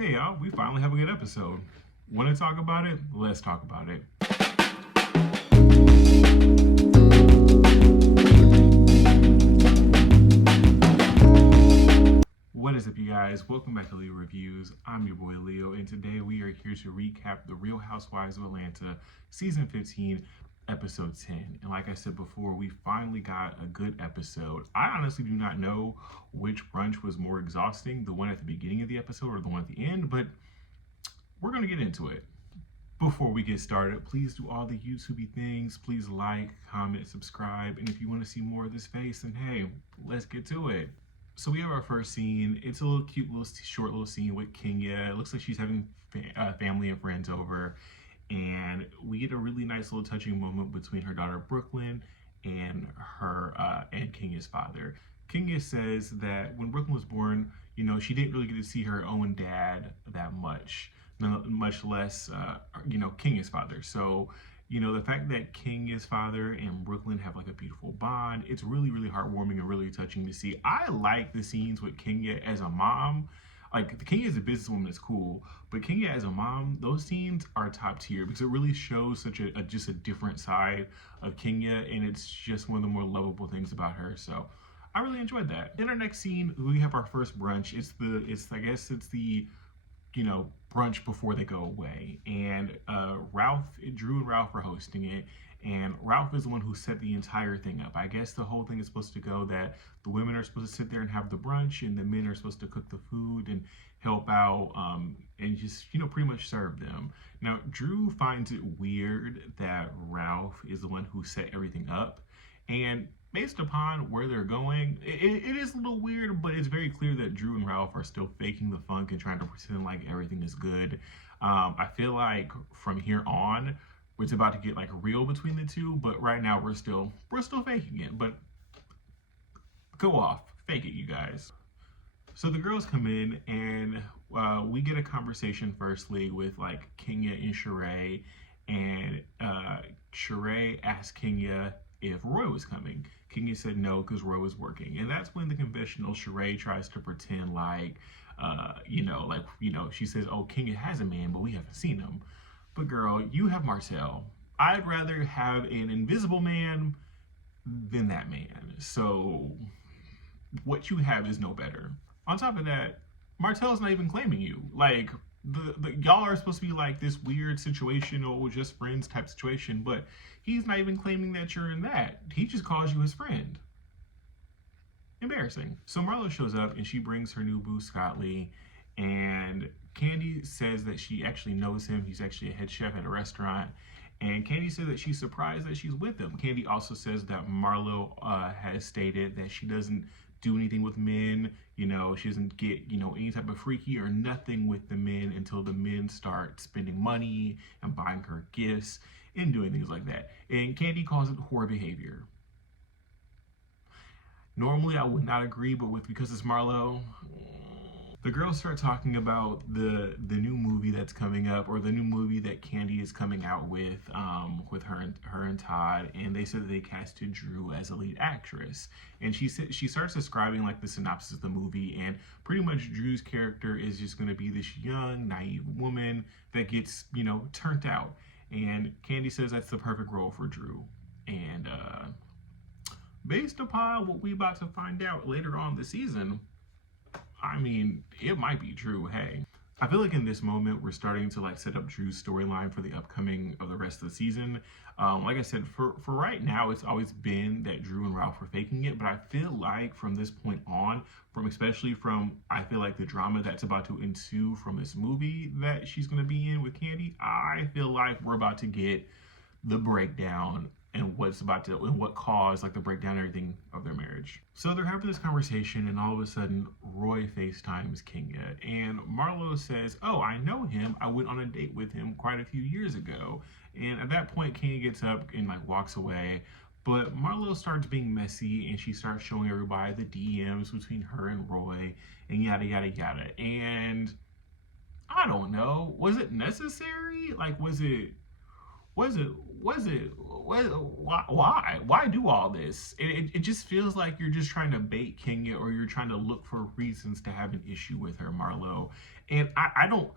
Okay, y'all, we finally have a good episode. Want to talk about it? Let's talk about it. What is up, you guys? Welcome back to Leo Reviews. I'm your boy Leo, and today we are here to recap The Real Housewives of Atlanta, Season 15, Episode 10. And like I said before, we finally got a good episode. I honestly do not know which brunch was more exhausting, the one at the beginning of the episode or the one at the end, but we're going to get into it. Before we get started, please do all the YouTubey things. Please like, comment, subscribe, and if you want to see more of this face, then hey, let's get to it. So we have our first scene. It's a little cute, short little scene with Kenya. It looks like she's having family and friends over, and we get a really nice little touching moment between her daughter Brooklyn and and Kenya's father. Kenya says that when Brooklyn was born, she didn't really get to see her own dad that much, much less, Kenya's father. So, the fact that Kenya's father and Brooklyn have like a beautiful bond, it's really, really heartwarming and really touching to see. I like the scenes with Kenya as a mom. Like, Kenya as a businesswoman is cool, but Kenya as a mom, those scenes are top tier because it really shows such just a different side of Kenya, and it's just one of the more lovable things about her. So I really enjoyed that. In our next scene, we have our first brunch. It's the brunch before they go away, and Drew and Ralph are hosting it, and Ralph is the one who set the entire thing up. I guess the whole thing is supposed to go that the women are supposed to sit there and have the brunch, and the men are supposed to cook the food and help out, and just pretty much serve them. Now Drew finds it weird that Ralph is the one who set everything up, and based upon where they're going, it is a little weird, but it's very clear that Drew and Ralph are still faking the funk and trying to pretend like everything is good. I feel like from here on, it's about to get like real between the two, but right now we're still faking it. But go off, fake it, you guys. So the girls come in, and we get a conversation firstly with like Kenya and Sheree, and Sheree asks Kenya if Roy was coming. Kenya said no because Roy was working, and that's when the confessional Sheree tries to pretend like, she says, "Oh, Kenya has a man, but we haven't seen him." But girl, you have Marcel. I'd rather have an invisible man than that man. So what you have is no better. On top of that, Martel's not even claiming you. Like, y'all are supposed to be like this weird situation or just friends type situation, but he's not even claiming that you're in that. He just calls you his friend. Embarrassing. So Marlo shows up, and she brings her new boo, Scott Lee, and Candy says that she actually knows him. He's actually a head chef at a restaurant, and Candy says that she's surprised that she's with him. Candy also says that Marlo has stated that she doesn't do anything with men. She doesn't get, any type of freaky or nothing with the men until the men start spending money and buying her gifts and doing things like that. And Candy calls it whore behavior. Normally I would not agree, but because it's Marlo, the girls start talking about the new movie that's coming up, or the new movie that Candy is coming out with her and Todd, and they said that they casted Drew as a lead actress. And she starts describing like the synopsis of the movie, and pretty much Drew's character is just going to be this young, naive woman that gets turned out. And Candy says that's the perfect role for Drew. And based upon what we about to find out later on the season, I mean, it might be true. Hey, I feel like in this moment we're starting to like set up Drew's storyline for the upcoming of the rest of the season. Like I said, for right now, it's always been that Drew and Ralph are faking it, but I feel like from this point on, especially from the drama that's about to ensue from this movie that she's going to be in with Candy, I feel like we're about to get the breakdown and what caused like the breakdown and everything of their marriage. So they're having this conversation, and all of a sudden Roy FaceTimes Kenya, and Marlo says, "Oh, I know him. I went on a date with him quite a few years ago." And at that point, Kenya gets up and like walks away. But Marlo starts being messy, and she starts showing everybody the DMs between her and Roy, and yada yada yada. And I don't know, was it necessary? Like, was it why do all this? It just feels like you're just trying to bait Kenya, or you're trying to look for reasons to have an issue with her, Marlo. And I don't,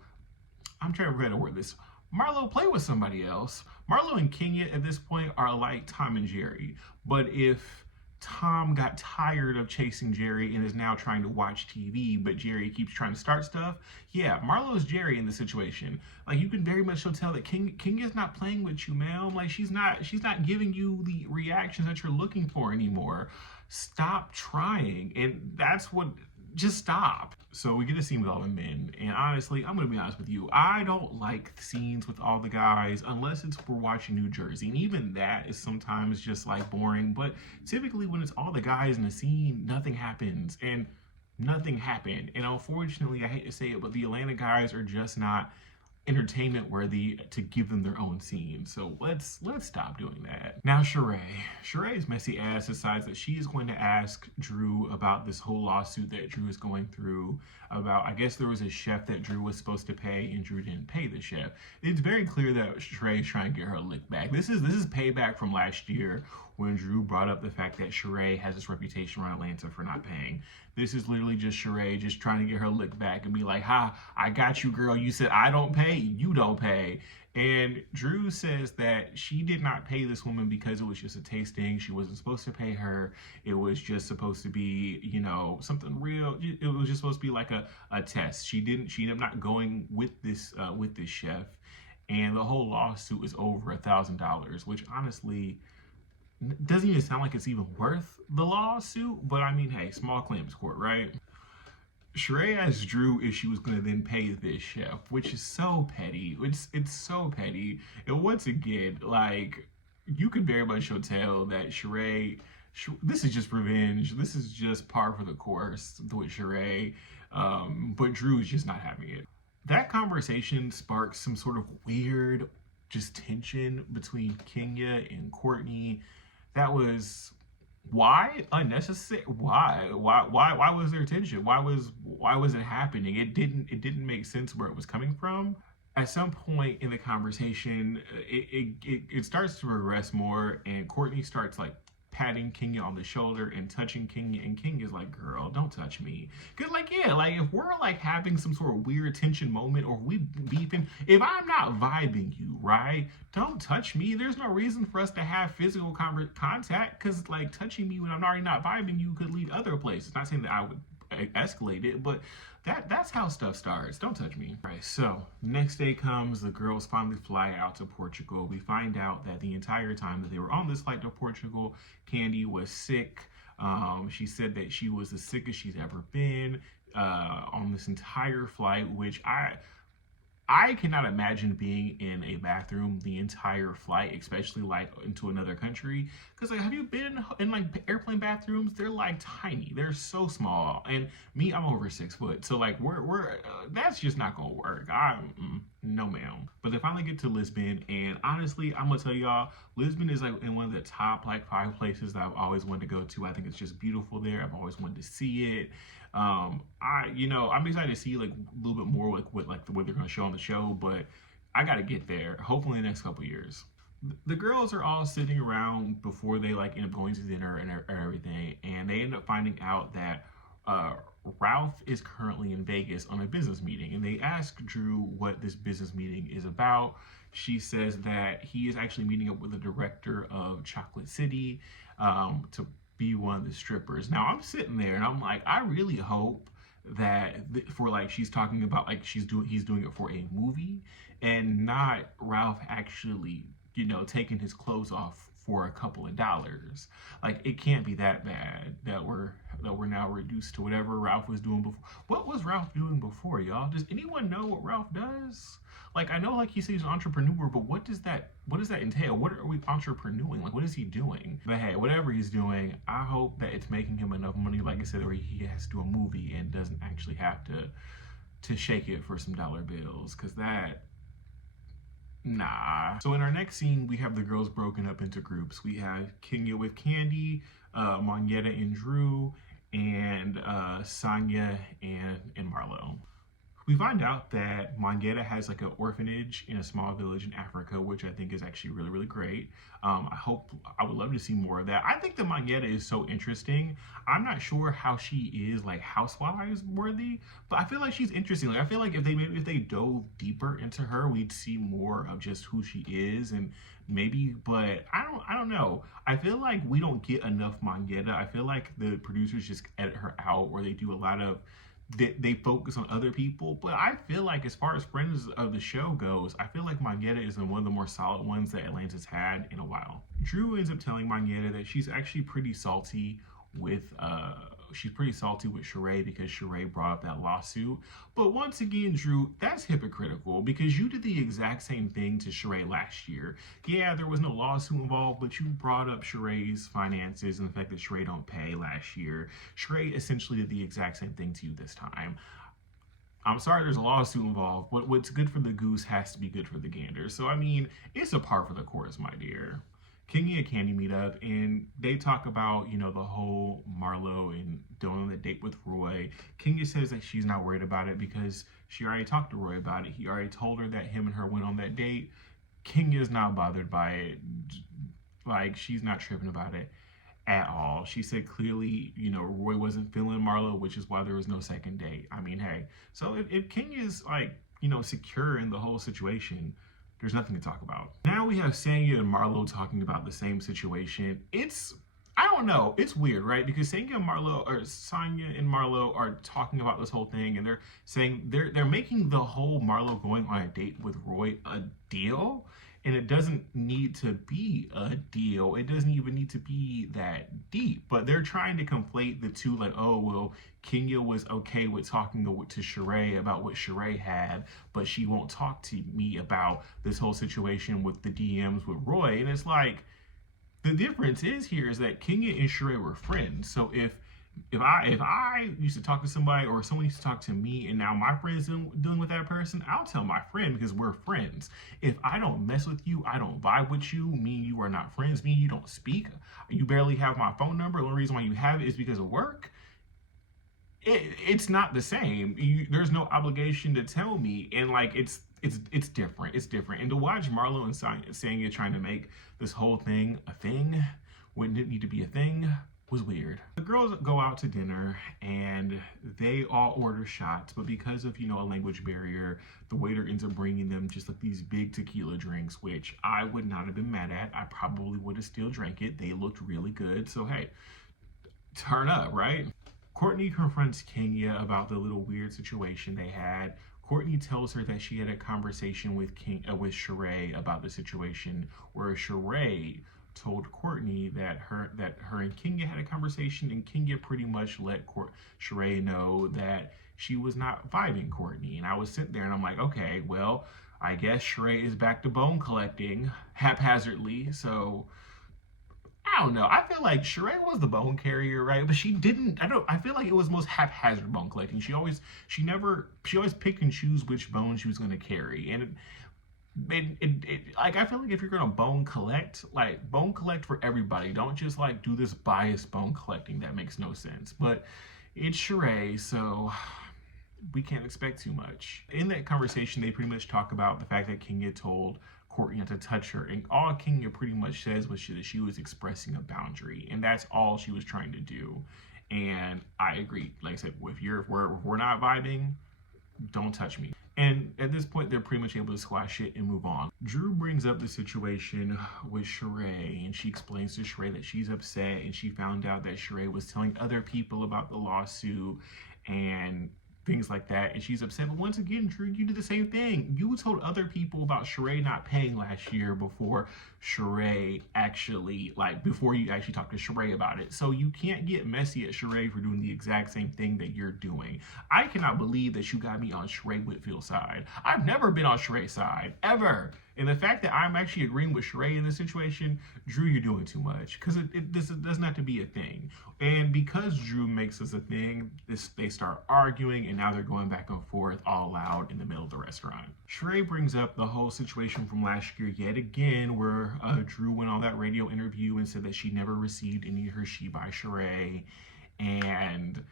I'm trying to figure out how to word this. Marlo, play with somebody else. Marlo and Kenya at this point are like Tom and Jerry. But if Tom got tired of chasing Jerry and is now trying to watch TV, but Jerry keeps trying to start stuff, yeah, Marlo is Jerry in the situation. Like, you can very much so tell that Kenya's not playing with you, man. Like, she's not giving you the reactions that you're looking for anymore. Stop trying. And that's what, just stop. So we get a scene with all the men, and honestly, I'm gonna be honest with you, I don't like scenes with all the guys unless it's we're watching New Jersey, and even that is sometimes just like boring. But typically when it's all the guys in the scene, nothing happens, and nothing happened. And unfortunately, I hate to say it, but the Atlanta guys are just not entertainment worthy to give them their own scene. So let's stop doing that. Now Sheree's messy ass decides that she is going to ask Drew about this whole lawsuit that Drew is going through about, I guess there was a chef that Drew was supposed to pay and Drew didn't pay the chef. It's very clear that Sheree is trying to get her lick back. This is payback from last year when Drew brought up the fact that Sheree has this reputation around Atlanta for not paying. This is literally just Sheree just trying to get her lick back and be like, ha, I got you, girl. You said I don't pay, you don't pay. And Drew says that she did not pay this woman because it was just a tasting. She wasn't supposed to pay her. It was just supposed to be, you know, something real. It was just supposed to be like a test. She ended up not going with this chef. And the whole lawsuit is over $1,000, which honestly doesn't even sound like it's even worth the lawsuit. But I mean, hey, small claims court, right? Sheree asked Drew if she was going to then pay this chef, which is so petty. It's so petty. And once again, like, you could very much so tell that Sheree, this is just revenge. This is just par for the course with Sheree. But Drew is just not having it. That conversation sparks some sort of weird just tension between Kenya and Courtney. That was... why unnecessary? Why was there tension? Why was it happening? It didn't make sense where it was coming from. At some point in the conversation, it starts to regress more, and Courtney starts like patting Kenya on the shoulder and touching Kenya, and Kenya's like, girl, don't touch me. Cause like, yeah, like if we're like having some sort of weird tension moment, or we beefing, if I'm not vibing you, right, don't touch me. There's no reason for us to have physical contact, cause like touching me when I'm already not vibing you could lead other places. Not saying that I would escalate it, but that's how stuff starts. Don't touch me. Right, so next day comes, the girls finally fly out to Portugal. We find out that the entire time that they were on this flight to Portugal, Candy was sick. She said that she was the sickest she's ever been on this entire flight, which I cannot imagine being in a bathroom the entire flight, especially like into another country. Cause like, have you been in like airplane bathrooms? They're like tiny. They're so small. And me, I'm over 6 foot. So like we're that's just not gonna work. No ma'am. But they finally get to Lisbon, and honestly, I'm gonna tell y'all, Lisbon is like in one of the top like 5 places that I've always wanted to go to. I think it's just beautiful there. I've always wanted to see it. I'm excited to see like a little bit more like what they're gonna show on the show, but I gotta get there hopefully in the next couple years. The girls are all sitting around before they like end up going to dinner and everything, and they end up finding out that Ralph is currently in Vegas on a business meeting, and they ask Drew what this business meeting is about. She says that he is actually meeting up with the director of Chocolate City to be one of the strippers. Now I'm sitting there and I'm like, I really hope that for like she's talking about like he's doing it for a movie and not Ralph actually, you know, taking his clothes off for a couple of dollars. Like, it can't be that bad that we're now reduced to whatever Ralph was doing before. What was Ralph doing before, y'all? Does anyone know what Ralph does? Like, I know like he says he's an entrepreneur, but what does that entail? What are we entrepreneuring? Like, what is he doing? But hey, whatever he's doing, I hope that it's making him enough money, like I said, where he has to do a movie and doesn't actually have to shake it for some dollar bills, because that, nah. So in our next scene, we have the girls broken up into groups. We have Kenya with Candy, Monyetta and Drew, and Sonia and Marlo. We find out that Mangetta has like an orphanage in a small village in Africa, which I think is actually really, really great. I would love to see more of that. I think that Mangetta is so interesting. I'm not sure how she is like Housewives worthy, but I feel like she's interesting. Like I feel like if they dove deeper into her, we'd see more of just who she is and maybe. But I don't know. I feel like we don't get enough Mangetta. I feel like the producers just edit her out, or they do a lot of they focus on other people. But I feel like as far as friends of the show goes, I feel like Mangetta is one of the more solid ones that Atlanta's had in a while. Drew ends up telling Mangetta that she's actually pretty salty with Sheree because Sheree brought up that lawsuit. But once again, Drew, that's hypocritical because you did the exact same thing to Sheree last year. Yeah, there was no lawsuit involved, but you brought up Sheree's finances and the fact that Sheree don't pay last year. Sheree essentially did the exact same thing to you this time. I'm sorry there's a lawsuit involved, but what's good for the goose has to be good for the gander. So, I mean, it's a par for the course, my dear. Kenya and Candy meet up and they talk about, the whole Marlo and going on the date with Roy. Kenya says that she's not worried about it because she already talked to Roy about it. He already told her that him and her went on that date. Kenya's not bothered by it. Like, she's not tripping about it at all. She said clearly, Roy wasn't feeling Marlo, which is why there was no second date. I mean, hey, so if Kenya's like, secure in the whole situation, there's nothing to talk about. Now we have Sanya and Marlo talking about the same situation. I don't know, it's weird, right? Because Sanya and Marlo are talking about this whole thing, and they're saying they're making the whole Marlo going on a date with Roy a deal. And it doesn't need to be a deal. It doesn't even need to be that deep. But they're trying to conflate the two, like, oh, well, Kenya was okay with talking to Sheree about what Sheree had, but she won't talk to me about this whole situation with the DMs with Roy. And it's like, the difference is that Kenya and Sheree were friends. So if I used to talk to somebody or someone used to talk to me and now my friend's dealing with that person, I'll tell my friend because we're friends. If I don't mess with you, I don't vibe with you, me and you are not friends, me and you don't speak, you barely have my phone number, the only reason why you have it is because of work, it's not the same. There's no obligation to tell me, and like it's different. It's different. And to watch Marlo and Sanya trying to make this whole thing a thing when it didn't need to be a thing was weird. The girls go out to dinner and they all order shots, but because of, a language barrier, the waiter ends up bringing them just like these big tequila drinks, which I would not have been mad at. I probably would have still drank it. They looked really good. So, hey, turn up, right? Courtney confronts Kenya about the little weird situation they had. Courtney tells her that she had a conversation with Sheree about the situation, where Sheree told Courtney that her and Kenya had a conversation, and Kenya pretty much let Sheree know that she was not vibing Courtney. And I was sitting there and I'm like, okay, well, I guess Sheree is back to bone collecting haphazardly. So I don't know. I feel like Sheree was the bone carrier, right? But she didn't. I feel like it was most haphazard bone collecting. She always picked and choose which bone she was going to carry, and like I feel like if you're gonna bone collect for everybody. Don't just like do this biased bone collecting. That makes no sense. But it's Sheree, so we can't expect too much. In that conversation, they pretty much talk about the fact that Kenya told Courtney not to touch her, and all Kenya pretty much says was that she was expressing a boundary, and that's all she was trying to do. And I agree. Like I said, if we're not vibing, don't touch me. And at this point, they're pretty much able to squash it and move on. Drew brings up the situation with Sheree, and she explains to Sheree that she's upset, and she found out that Sheree was telling other people about the lawsuit and things like that, and she's upset. But once again, Drew, you did the same thing. You told other people about Sheree not paying last year before you actually talked to Sheree about it. So you can't get messy at Sheree for doing the exact same thing that you're doing. I cannot believe that you got me on Sheree Whitfield's side. I've never been on Sheree's side, ever. And the fact that I'm actually agreeing with Sheree in this situation, Drew, you're doing too much. Because this doesn't have to be a thing. And because Drew makes this a thing, they start arguing, and now they're going back and forth all loud in the middle of the restaurant. Sheree brings up the whole situation from last year yet again, where Drew went on that radio interview and said that she never received any Hershey by Sheree. And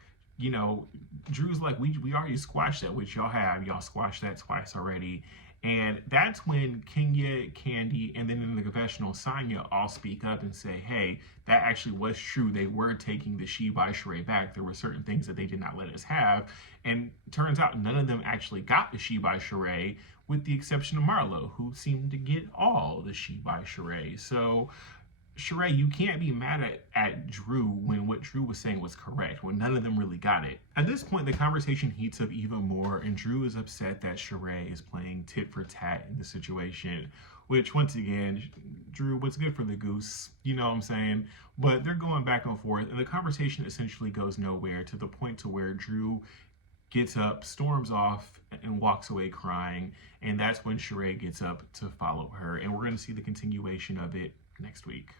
Drew's like, we already squashed that, which y'all have. Y'all squashed that twice already. And that's when Kenya, Candy, and then in the confessional, Sonya all speak up and say, hey, that actually was true. They were taking the She by Sheree back. There were certain things that they did not let us have. And turns out none of them actually got the She by Sheree, with the exception of Marlo, who seemed to get all the She by Sheree. So Sheree, you can't be mad at Drew when what Drew was saying was correct, when none of them really got it. At this point, the conversation heats up even more, and Drew is upset that Sheree is playing tit for tat in the situation, which, once again, Drew, what's good for the goose? You know what I'm saying? But they're going back and forth, and the conversation essentially goes nowhere, to the point to where Drew gets up, storms off, and walks away crying, and that's when Sheree gets up to follow her, and we're going to see the continuation of it next week.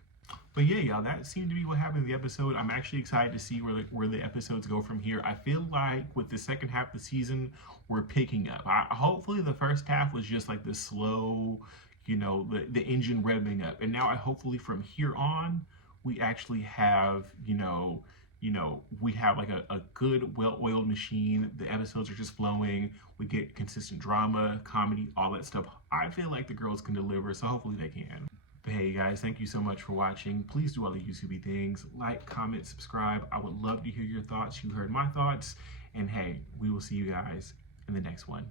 But yeah, y'all, that seemed to be what happened in the episode. I'm actually excited to see where the episodes go from here. I feel like with the second half of the season, we're picking up. Hopefully the first half was just like the slow, the engine revving up. And now hopefully from here on, we actually have, we have like a good, well-oiled machine. The episodes are just flowing. We get consistent drama, comedy, all that stuff. I feel like the girls can deliver, so hopefully they can. But hey guys, thank you so much for watching. Please do all the YouTube things. Like, comment, subscribe. I would love to hear your thoughts. You heard my thoughts. And hey, we will see you guys in the next one.